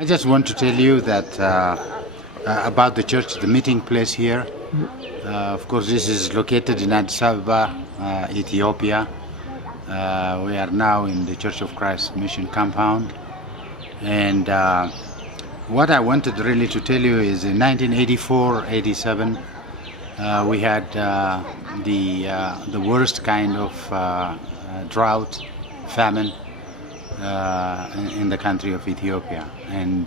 I just want to tell you that about the church, the meeting place here. Of course, this is located in Addis Ababa, Ethiopia. We are now in the Church of Christ Mission compound. And what I wanted really to tell you is in 1984-87, we had the worst kind of drought, famine in the country of Ethiopia. And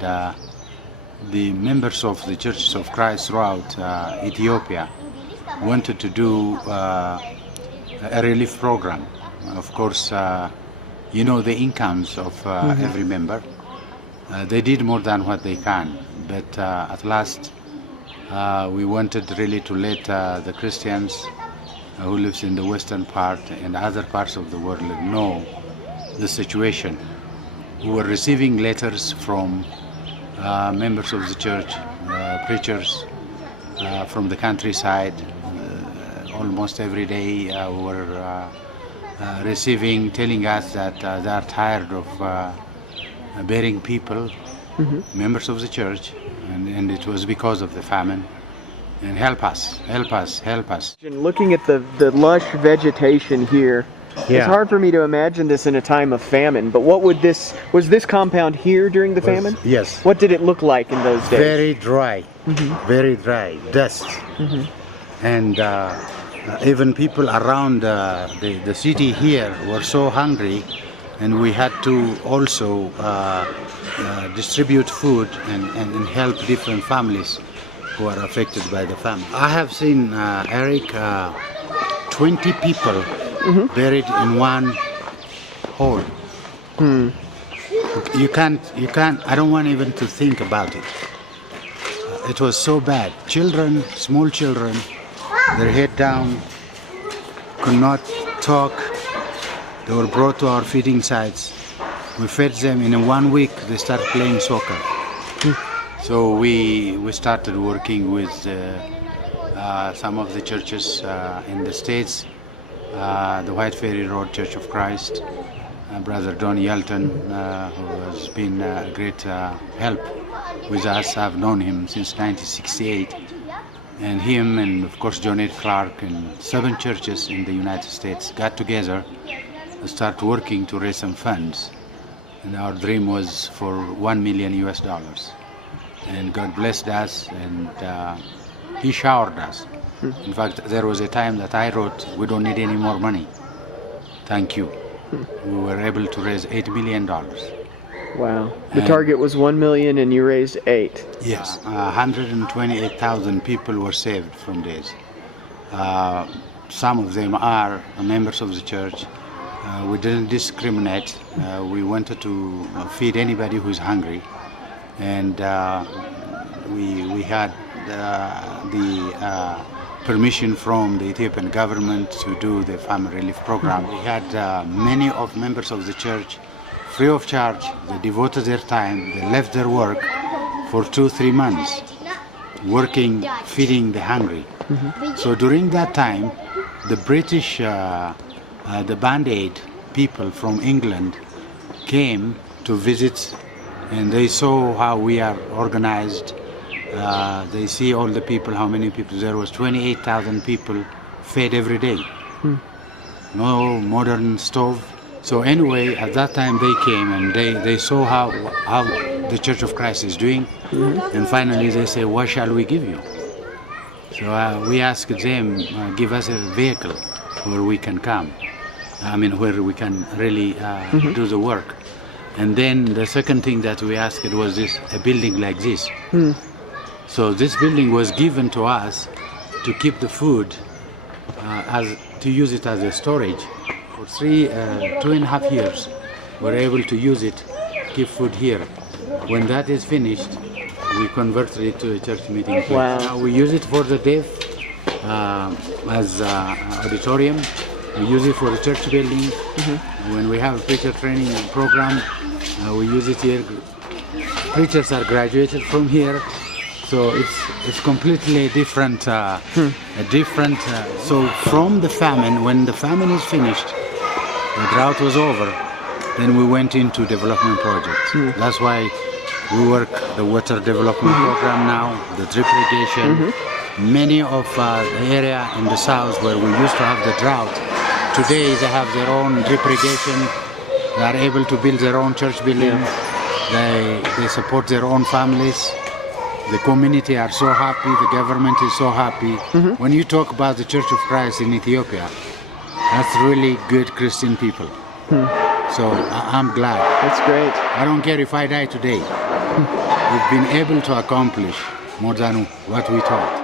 the members of the Churches of Christ throughout Ethiopia wanted to do a relief program. Of course, you know the incomes of every member. They did more than what they can, but at last we wanted really to let the Christians who lives in the western part and other parts of the world know the situation. We were receiving letters from members of the church, preachers from the countryside. Almost every day we were receiving, telling us that they are tired of burying people, members of the church, and it was because of the famine. And help us, help us, help us. Looking at the lush vegetation here, it's hard for me to imagine this in a time of famine, but was this compound here during the famine? Yes. What did it look like in those days? Very dry, very dry, dust. And even people around the city here were so hungry, and we had to also distribute food and help different families who are affected by the famine. I have seen, Eric, 20 people buried in one hole. You can't, I don't want even to think about it. It was so bad. Children, small children, their head down, could not talk. They were brought to our feeding sites. We fed them. In 1 week, they started playing soccer. So we started working with some of the churches in the States, the White Ferry Road Church of Christ, Brother Don Yelton, who has been a great help with us. I've known him since 1968. And him and, of course, John Ed Clark and 7 churches in the United States got together and started working to raise some funds. And our dream was for $1 million US. And God blessed us, and He showered us. In fact, there was a time that I wrote, "We don't need any more money. Thank you." We were able to raise $8 million. Wow. The target was 1 million and you raised 8. Yes. 128,000 people were saved from this. Some of them are members of the church. We didn't discriminate. We wanted to feed anybody who's hungry. And we had the permission from the Ethiopian government to do the famine relief program. We had many of members of the church free of charge. They devoted their time, they left their work for 2-3 months, working, feeding the hungry. So during that time, the British, the Band-Aid people from England came to visit, and they saw how we are organized. They see all the people, how many people. There was 28,000 people fed every day. No modern stove. So anyway, at that time they came and they saw how the Church of Christ is doing. And finally they say, "What shall we give you?" So we asked them, give us a vehicle where we can come. I mean, where we can really do the work. And then the second thing that we asked was a building like this. So this building was given to us to keep the food, to use it as a storage. For 2.5 years, we're able to use it, keep food here. When that is finished, we converted it to a church meeting place. Wow. Now we use it for the deaf as auditorium. We use it for the church building. When we have a preacher training program, we use it here. Preachers are graduated from here. So it's completely different. So from the famine, when the famine is finished, the drought was over, then we went into development projects. That's why We work the water development program now, the drip irrigation. Many of the area in the south where we used to have the drought, today they have their own drip irrigation. They are able to build their own church building. They support their own families. The community are so happy. The government is so happy. When you talk about the Church of Christ in Ethiopia, that's really good Christian people. So I'm glad. That's great. I don't care if I die today. We've been able to accomplish more than what we thought.